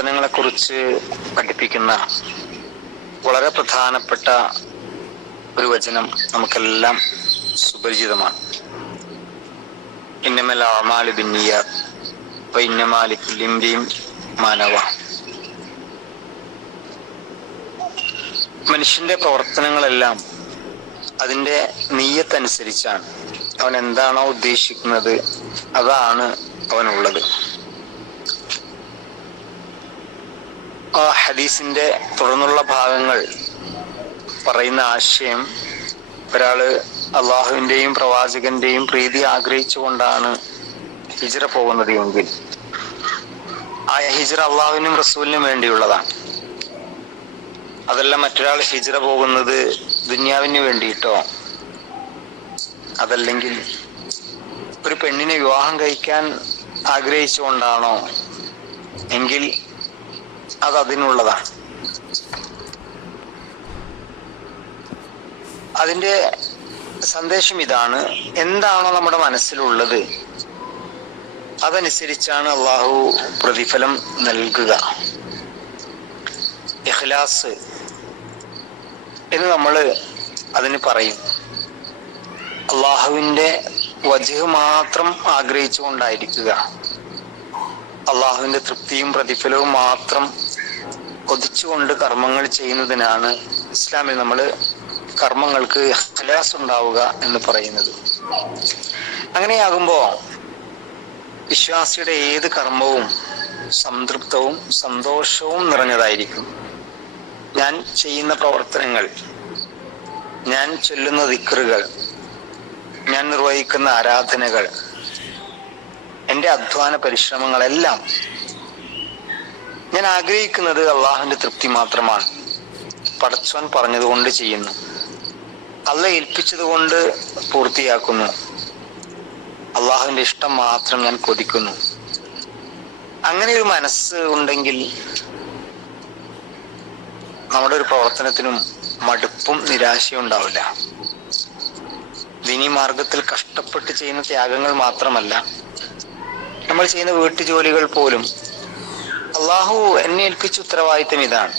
പ്രവർത്തനങ്ങളെക്കുറിച്ച് പഠിപ്പിക്കുന്ന വളരെ പ്രധാനപ്പെട്ട ഒരു വചനം നമുക്കെല്ലാം സുപരിചിതമാണ്. ഇന്നമൽ അമാലി ബിന്നിയ ഇന്നമാലി കുല്ലിംബിയും മാനവ. മനുഷ്യന്റെ പ്രവർത്തനങ്ങളെല്ലാം അതിന്റെ നീയത്തനുസരിച്ചാണ്. അവൻ എന്താണോ ഉദ്ദേശിക്കുന്നത് അതാണ് അവനുള്ളത്. ആ ഹദീസിന്റെ തുടർന്നുള്ള ഭാഗങ്ങൾ പറയുന്ന ആശയം ഒരാൾ അള്ളാഹുവിന്റെയും പ്രവാചകന്റെയും പ്രീതി ആഗ്രഹിച്ചുകൊണ്ടാണ് ഹിജ്റ പോകുന്നത് എങ്കിൽ. ആ ഹിജ്റ അള്ളാഹുവിനും റസൂലിനും വേണ്ടിയുള്ളതാണ്. അതല്ല മറ്റൊരാൾ ഹിജ്റ പോകുന്നത് ദുന്യാവിന് വേണ്ടിയിട്ടോ? അതല്ലെങ്കിൽ ഒരു പെണ്ണിനെ വിവാഹം കഴിക്കാൻ ആഗ്രഹിച്ചുകൊണ്ടാണോ? എങ്കിൽ അത് അതിനുള്ളതാണ് അതിന്റെ സന്ദേശം ഇതാണ് എന്താണോ നമ്മുടെ മനസ്സിലുള്ളത് അതനുസരിച്ചാണ് അള്ളാഹു പ്രതിഫലം നൽകുക. ഇഖ്ലാസ് എന്ന് നമ്മൾ അതിന് പറയും. അള്ളാഹുവിന്റെ വജഹ് മാത്രം ആഗ്രഹിച്ചുകൊണ്ടായിരിക്കുക. അള്ളാഹുവിന്റെ തൃപ്തിയും പ്രതിഫലവും മാത്രം കൊതിച്ചുകൊണ്ട് കർമ്മങ്ങൾ ചെയ്യുന്നതിനാണ് ഇസ്ലാമിൽ നമ്മൾ കർമ്മങ്ങൾക്ക് ഹലാസ് ഉണ്ടാവുക എന്ന് പറയുന്നത്. അങ്ങനെയാകുമ്പോ വിശ്വാസിയുടെ ഏത് കർമ്മവും സംതൃപ്തവും സന്തോഷവും നിറഞ്ഞതായിരിക്കും. ഞാൻ ചെയ്യുന്ന പ്രവർത്തനങ്ങൾ ഞാൻ ചൊല്ലുന്ന ദിക്റുകൾ ഞാൻ നിർവഹിക്കുന്ന ആരാധനകൾ എന്റെ അധ്വാന പരിശ്രമങ്ങളെല്ലാം ഞാൻ ആഗ്രഹിക്കുന്നത് അള്ളാഹുവിന്റെ തൃപ്തി മാത്രമാണ്. പടച്ചവൻ പറഞ്ഞതുകൊണ്ട് ചെയ്യുന്നു. അല്ല ഏൽപ്പിച്ചത് കൊണ്ട് പൂർത്തിയാക്കുന്നു. അള്ളാഹുവിന്റെ ഇഷ്ടം മാത്രം ഞാൻ കൊതിക്കുന്നു. അങ്ങനെ ഒരു മനസ്സ് ഉണ്ടെങ്കിൽ നമ്മുടെ ഒരു പ്രവർത്തനത്തിനും മടുപ്പും നിരാശയും ഉണ്ടാവില്ല. ദിനി മാർഗത്തിൽ കഷ്ടപ്പെട്ട് ചെയ്യുന്ന ത്യാഗങ്ങൾ മാത്രമല്ല നമ്മൾ ചെയ്യുന്ന വീട്ടുജോലികൾ പോലും അള്ളാഹു എന്നെ ഏൽപ്പിച്ച ഉത്തരവാദിത്തം ഇതാണ്.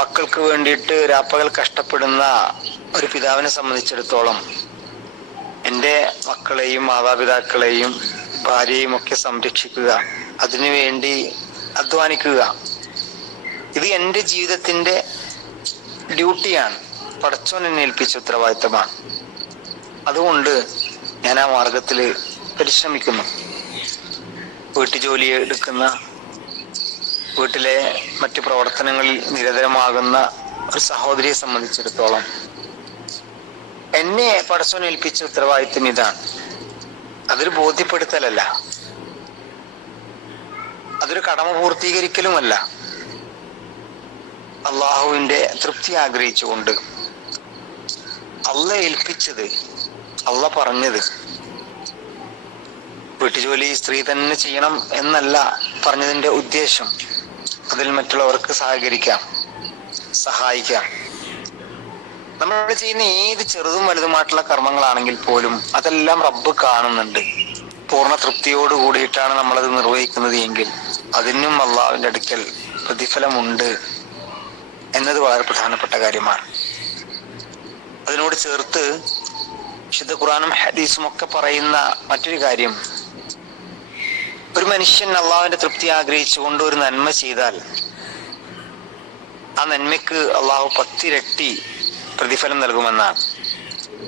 മക്കൾക്ക് വേണ്ടിയിട്ട് രാപ്പകൽ കഷ്ടപ്പെടുന്ന ഒരു പിതാവിനെ സംബന്ധിച്ചിടത്തോളം എന്റെ മക്കളെയും മാതാപിതാക്കളെയും ഭാര്യയും ഒക്കെ സംരക്ഷിക്കുക അതിനുവേണ്ടി അധ്വാനിക്കുക ഇത് എന്റെ ജീവിതത്തിന്റെ ഡ്യൂട്ടിയാണ്. പടച്ചോൻ എന്നെ ഏൽപ്പിച്ച ഉത്തരവാദിത്തമാണ് അതുകൊണ്ട് ഞാൻ ആ മാർഗത്തിൽ പരിശ്രമിക്കുന്നു. വീട്ടുജോലി എടുക്കുന്ന വീട്ടിലെ മറ്റു പ്രവർത്തനങ്ങളിൽ നിരതരമാകുന്ന ഒരു സഹോദരിയെ സംബന്ധിച്ചിടത്തോളം എന്നെ പടച്ചോൻ ഏൽപ്പിച്ച ഉത്തരവാദിത്തം ഇതാണ്. അതൊരു ബോധ്യപ്പെടുത്തലല്ല. അതൊരു കടമ പൂർത്തീകരിക്കലുമല്ല. അള്ളാഹുവിന്റെ തൃപ്തി ആഗ്രഹിച്ചുകൊണ്ട് അള്ള ഏൽപ്പിച്ചത് അള്ള പറഞ്ഞത് വീട്ടുജോലി സ്ത്രീ തന്നെ ചെയ്യണം എന്നല്ല പറഞ്ഞതിന്റെ ഉദ്ദേശം. അതിൽ മറ്റുള്ളവർക്ക് സഹകരിക്കാം സഹായിക്കാം. നമ്മൾ ചെയ്യുന്ന ഏത് ചെറുതും വലുതുമായിട്ടുള്ള കർമ്മങ്ങളാണെങ്കിൽ പോലും അതെല്ലാം റബ്ബ് കാണുന്നുണ്ട്. പൂർണ തൃപ്തിയോട് കൂടിയിട്ടാണ് നമ്മളത് നിർവഹിക്കുന്നത് എങ്കിൽ അതിനും അള്ളാവിന്റെ അടുക്കൽ പ്രതിഫലമുണ്ട് എന്നത് വളരെ പ്രധാനപ്പെട്ട കാര്യമാണ്. അതിനോട് ചേർത്ത് വിശുദ്ധ ഖുറാനും ഹദീസും ഒക്കെ പറയുന്ന മറ്റൊരു കാര്യം ഒരു മനുഷ്യൻ അള്ളാഹുവിന്റെ തൃപ്തി ആഗ്രഹിച്ചുകൊണ്ട് ഒരു നന്മ ചെയ്താൽ ആ നന്മയ്ക്ക് അള്ളാഹു പത്തിരട്ടി പ്രതിഫലം നൽകുമെന്നാണ്.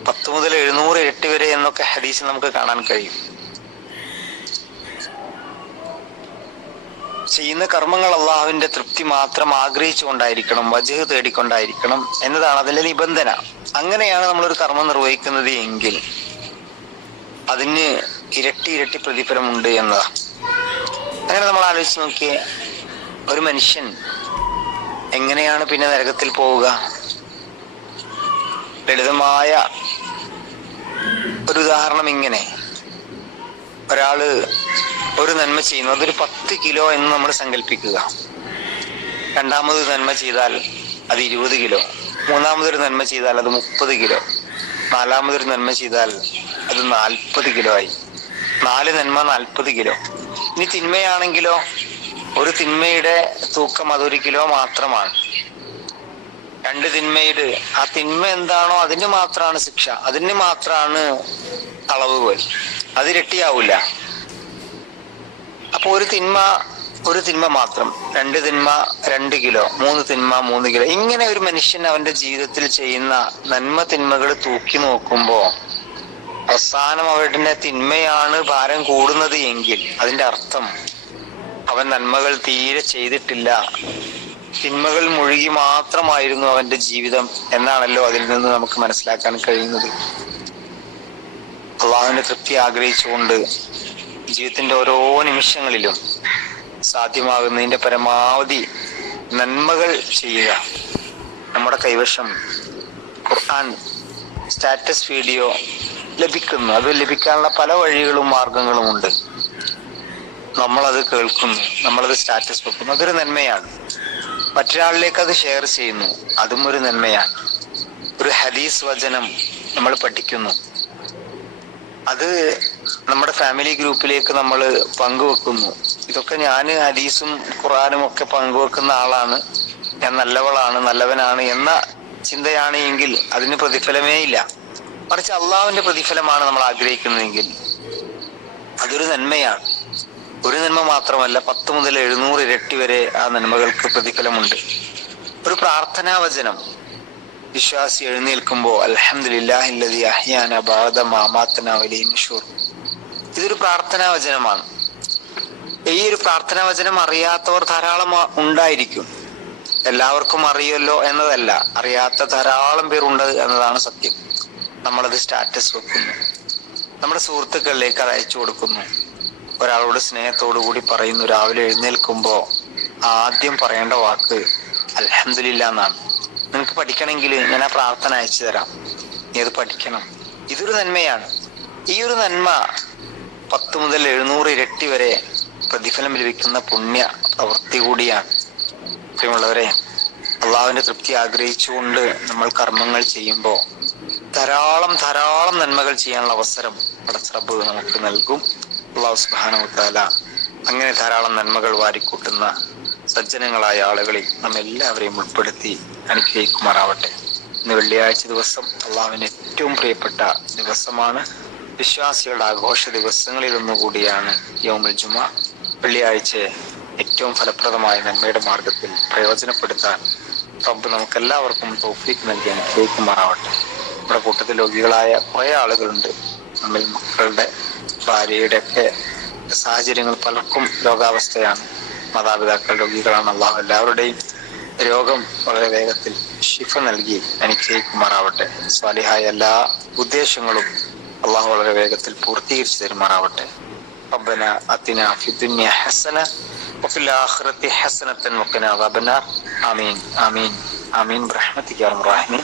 പത്ത് മുതൽ എഴുന്നൂറ് ഇരട്ടി വരെ എന്നൊക്കെ ഹദീസ് നമുക്ക് കാണാൻ കഴിയും. ചെയ്യുന്ന കർമ്മങ്ങൾ അള്ളാഹുവിന്റെ തൃപ്തി മാത്രം ആഗ്രഹിച്ചുകൊണ്ടായിരിക്കണം വജഹ് തേടിക്കൊണ്ടായിരിക്കണം എന്നതാണ് അതിലെ നിബന്ധന. അങ്ങനെയാണ് നമ്മളൊരു കർമ്മം നിർവഹിക്കുന്നത് എങ്കിൽ അതിന് ഇരട്ടി ഇരട്ടി പ്രതിഫലമുണ്ട് എന്നതാണ്. ആലോചിച്ച് നോക്കിയേ ഒരു മനുഷ്യൻ എങ്ങനെയാണ് പിന്നെ നരകത്തിൽ പോവുക? ലളിതമായ ഒരു ഉദാഹരണം ഇങ്ങനെ. ഒരാൾ ഒരു നന്മ ചെയ്യുന്നു. അതൊരു പത്ത് കിലോ എന്ന് നമ്മൾ സങ്കല്പിക്കുക. രണ്ടാമത് നന്മ ചെയ്താൽ അത് ഇരുപത് കിലോ. മൂന്നാമതൊരു നന്മ ചെയ്താൽ അത് മുപ്പത് കിലോ. നാലാമതൊരു നന്മ ചെയ്താൽ അത് നാൽപ്പത് കിലോ ആയി. നാല് നന്മ നാൽപ്പത് കിലോ. ഇനി തിന്മയാണെങ്കിലോ ഒരു തിന്മയുടെ തൂക്കം അതൊരു കിലോ മാത്രമാണ്. രണ്ട് തിന്മയുടെ ആ തിന്മ എന്താണോ അതിന് മാത്രമാണ് ശിക്ഷ. അതിന് മാത്രമാണ് അളവുകൾ അത് ഇരട്ടിയാവില്ല അപ്പൊ ഒരു തിന്മ ഒരു തിന്മ മാത്രം. രണ്ട് തിന്മ രണ്ട് കിലോ. മൂന്ന് തിന്മ മൂന്ന് കിലോ. ഇങ്ങനെ ഒരു മനുഷ്യൻ അവന്റെ ജീവിതത്തിൽ ചെയ്യുന്ന നന്മ തിന്മകൾ തൂക്കി നോക്കുമ്പോ അവസാനം അവരുടെ തിന്മയാണ് ഭാരം കൂടുന്നത് എങ്കിൽ അതിന്റെ അർത്ഥം അവൻ നന്മകൾ തീരെ ചെയ്തിട്ടില്ല. തിന്മകൾ മുഴുകി മാത്രമായിരുന്നു അവന്റെ ജീവിതം എന്നാണല്ലോ അതിൽ നിന്ന് നമുക്ക് മനസ്സിലാക്കാൻ കഴിയുന്നത്. അള്ളാഹുവിന്റെ തൃപ്തി ആഗ്രഹിച്ചുകൊണ്ട് ജീവിതത്തിന്റെ ഓരോ നിമിഷങ്ങളിലും സാധ്യമാകുന്നതിന്റെ പരമാവധി നന്മകൾ ചെയ്യുക. നമ്മുടെ കൈവശം ഖുർആൻ സ്റ്റാറ്റസ് വീഡിയോ ലഭിക്കുന്നു. അത് ലഭിക്കാനുള്ള പല വഴികളും മാർഗങ്ങളും ഉണ്ട്. നമ്മളത് കേൾക്കുന്നു. നമ്മളത് സ്റ്റാറ്റസ് വെക്കുന്നു. അതൊരു നന്മയാണ്. മറ്റൊരാളിലേക്ക് അത് ഷെയർ ചെയ്യുന്നു. അതും ഒരു നന്മയാണ്. ഒരു ഹദീസ് വചനം നമ്മൾ പഠിക്കുന്നു. അത് നമ്മുടെ ഫാമിലി ഗ്രൂപ്പിലേക്ക് നമ്മൾ പങ്കുവെക്കുന്നു. ഇതൊക്കെ ഞാൻ ഹദീസും ഖുറാനും ഒക്കെ പങ്കുവെക്കുന്ന ആളാണ്. ഞാൻ നല്ലവളാണ് നല്ലവനാണ് എന്ന ചിന്തയാണ് എങ്കിൽ അതിന് പ്രതിഫലമേ ഇല്ല. മറിച്ച് അള്ളാഹുവിന്റെ പ്രതിഫലമാണ് നമ്മൾ ആഗ്രഹിക്കുന്നതെങ്കിൽ അതൊരു നന്മയാണ്. ഒരു നന്മ മാത്രമല്ല പത്ത് മുതൽ എഴുന്നൂറ് ഇരട്ടി വരെ ആ നന്മകൾക്ക് പ്രതിഫലമുണ്ട്. ഒരു പ്രാർത്ഥനാവചനം വിശ്വാസി എഴുന്നേൽക്കുമ്പോ അൽഹംദുലില്ലാഹില്ലദി അഹ്യാന ബാദ മാമാത്തന ഇതൊരു പ്രാർത്ഥനാവചനമാണ് ഈ ഒരു പ്രാർത്ഥനാവചനം അറിയാത്തവർ ധാരാളം ഉണ്ടായിരിക്കും. എല്ലാവർക്കും അറിയല്ലോ എന്നതല്ല. അറിയാത്ത ധാരാളം പേരുണ്ട് എന്നതാണ് സത്യം. നമ്മളത് സ്റ്റാറ്റസ് വെക്കുന്നു. നമ്മുടെ സുഹൃത്തുക്കളിലേക്ക് അത് അയച്ചു കൊടുക്കുന്നു. ഒരാളോട് സ്നേഹത്തോടു കൂടി പറയുന്നു രാവിലെ എഴുന്നേൽക്കുമ്പോ ആദ്യം പറയേണ്ട വാക്ക് അലഹമില്ല എന്നാണ്. നിനക്ക് പഠിക്കണമെങ്കിൽ ഞാൻ ആ പ്രാർത്ഥന അയച്ചു തരാം. നീ അത് പഠിക്കണം. ഇതൊരു നന്മയാണ്. ഈ ഒരു നന്മ പത്ത് മുതൽ എഴുന്നൂറ് ഇരട്ടി വരെ പ്രതിഫലം ലഭിക്കുന്ന പുണ്യ പ്രവൃത്തി കൂടിയാണ്. പ്രിയമുള്ളവരെ അള്ളാഹുവിന്റെ തൃപ്തി ആഗ്രഹിച്ചുകൊണ്ട് നമ്മൾ കർമ്മങ്ങൾ ചെയ്യുമ്പോൾ ധാരാളം ധാരാളം നന്മകൾ ചെയ്യാനുള്ള അവസരം പടച്ചറബ് നമുക്ക് നൽകും. അള്ളാഹു സുബാനുത്താല അങ്ങനെ ധാരാളം നന്മകൾ വാരിക്കൂട്ടുന്ന സജ്ജനങ്ങളായ ആളുകളിൽ നാം എല്ലാവരെയും ഉൾപ്പെടുത്തി അനുഗ്രഹിക്കുമാറാവട്ടെ. ഇന്ന് വെള്ളിയാഴ്ച ദിവസം അള്ളാഹുവിന് ഏറ്റവും പ്രിയപ്പെട്ട ദിവസമാണ്. വിശ്വാസികളുടെ ആഘോഷ ദിവസങ്ങളിൽ ഒന്നുകൂടിയാണ് യോമുൽ ജുമ. വെള്ളിയാഴ്ച ഏറ്റവും ഫലപ്രദമായ നന്മയുടെ മാർഗത്തിൽ പ്രയോജനപ്പെടുത്താൻ റബ്ബ് നമുക്കെല്ലാവർക്കും തോഫീക്ക് നൽകി അനുഗ്രഹിക്കുമാറാവട്ടെ. നമ്മുടെ കൂട്ടത്തിൽ രോഗികളായ കുറെ ആളുകളുണ്ട് നമ്മിൽ മക്കളുടെ ഭാര്യയുടെ ഒക്കെ സാഹചര്യങ്ങൾ പലർക്കും രോഗാവസ്ഥയാണ് മാതാപിതാക്കൾ രോഗികളാണ് അള്ളാഹു എല്ലാവരുടെയും രോഗം വളരെ വേഗത്തിൽ ഷിഫ നൽകി അനുഗ്രഹിക്കുമാറാവട്ടെ സ്വാലിഹായ എല്ലാ ഉദ്ദേശങ്ങളും അള്ളാഹു വളരെ വേഗത്തിൽ പൂർത്തീകരിച്ചു തരുമാറാവട്ടെ ربنا اتنا في الدنيا حسنه وفي الاخره حسنه وقنا عذاب النار امين امين امين برحمتك يا ارحم الراحمين